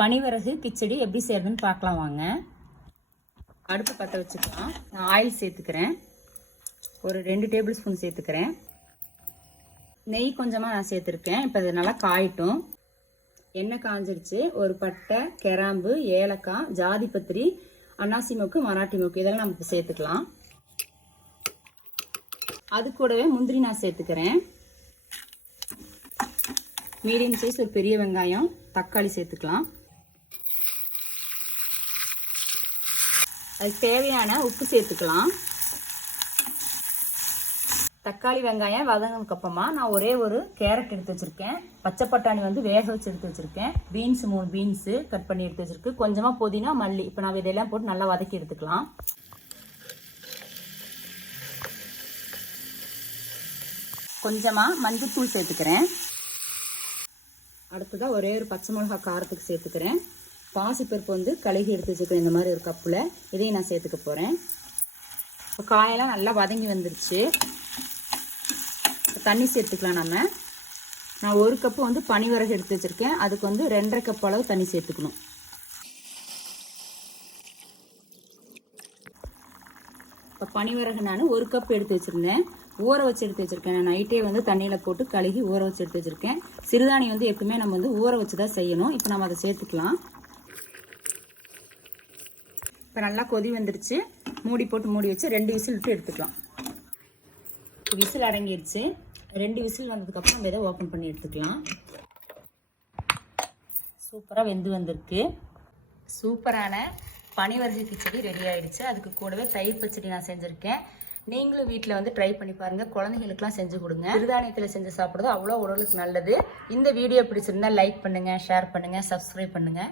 பனிவரகு கிச்சடி எப்படி செய்யறதுன்னு பார்க்கலாம் வாங்க. அடுப்பு பற்ற வச்சுக்கலாம். நான் ஆயில் சேர்த்துக்கிறேன். ஒரு 2 டேபிள் ஸ்பூன் சேர்த்துக்கிறேன். நெய் கொஞ்சமாக நான் சேர்த்துருக்கேன். இப்போ இது நல்லா காயட்டும். எண்ணெய் காஞ்சிருச்சு. ஒரு பட்டை, கிராம்பு, ஏலக்காய், ஜாதிபத்திரி, அன்னாசி மூக்கு, மராட்டி மூக்கு இதெல்லாம் நம்ம இப்போ சேர்த்துக்கலாம். அது கூடவே முந்திரி நான் சேர்த்துக்கிறேன். மீடியம் சைஸ் ஒரு பெரிய வெங்காயம், தக்காளி சேர்த்துக்கலாம். அதுக்கு தேவையான உப்பு சேர்த்துக்கலாம். தக்காளி வெங்காயம் வதங்கினதுக்கு அப்புறமா நான் ஒரே ஒரு கேரட் எடுத்து வச்சிருக்கேன். பச்சை பட்டாணி வந்து வேக வச்சு எடுத்து வச்சிருக்கேன். பீன்ஸ் 3 பீன்ஸு கட் பண்ணி எடுத்து வச்சிருக்கு. கொஞ்சமாக புதினா, மல்லி. இப்போ நான் இதெல்லாம் போட்டு நல்லா வதக்கி எடுத்துக்கலாம். கொஞ்சமாக மஞ்சள்தூள் சேர்த்துக்கிறேன். அடுத்ததாக ஒரே ஒரு பச்சை மிளகாய் காரத்துக்கு சேர்த்துக்கிறேன். பாசிப்பருப்பு வந்து கழுகி எடுத்து வச்சுக்கிறேன். இந்த மாதிரி ஒரு கப்பில் இதையும் நான் சேர்த்துக்க போகிறேன். இப்போ காயெல்லாம் நல்லா வதங்கி வந்துருச்சு. தண்ணி சேர்த்துக்கலாம். நான் 1 கப்பு வந்து பனிவரகு எடுத்து வச்சுருக்கேன். அதுக்கு வந்து 2.5 கப் அளவு தண்ணி சேர்த்துக்கணும். இப்போ பனிவரகு நான் 1 கப் எடுத்து வச்சுருந்தேன். ஊற வச்சு எடுத்து வச்சுருக்கேன். நான் நைட்டே வந்து தண்ணியில் போட்டு கழுகி ஊற வச்சு எடுத்து வச்சுருக்கேன். சிறுதானி வந்து எப்பவுமே நம்ம வந்து ஊற வச்சு தான் செய்யணும். இப்போ நம்ம அதை சேர்த்துக்கலாம். இப்போ நல்லா கொதி வந்துருச்சு. மூடி போட்டு மூடி வச்சு 2 விசில் விட்டு எடுத்துக்கலாம். விசில் அடங்கிடுச்சு. 2 விசில் வந்ததுக்கப்புறம் நம்ம இதை ஓப்பன் பண்ணி எடுத்துக்கலாம். சூப்பராக வெந்து வந்திருக்கு. சூப்பரான பனிவரகு கிச்சடி ரெடி ஆயிடுச்சு. அதுக்கு கூடவே தயிர் பச்சடி நான் செஞ்சுருக்கேன். நீங்களும் வீட்டில் வந்து ட்ரை பண்ணி பாருங்கள். குழந்தைங்களுக்குலாம் செஞ்சு கொடுங்க. சிறுதானியத்தில் செஞ்சு சாப்பிட்றது அவ்வளோ உடலுக்கு நல்லது. இந்த வீடியோ பிடிச்சிருந்தா லைக் பண்ணுங்கள், ஷேர் பண்ணுங்கள், சப்ஸ்கிரைப் பண்ணுங்கள்.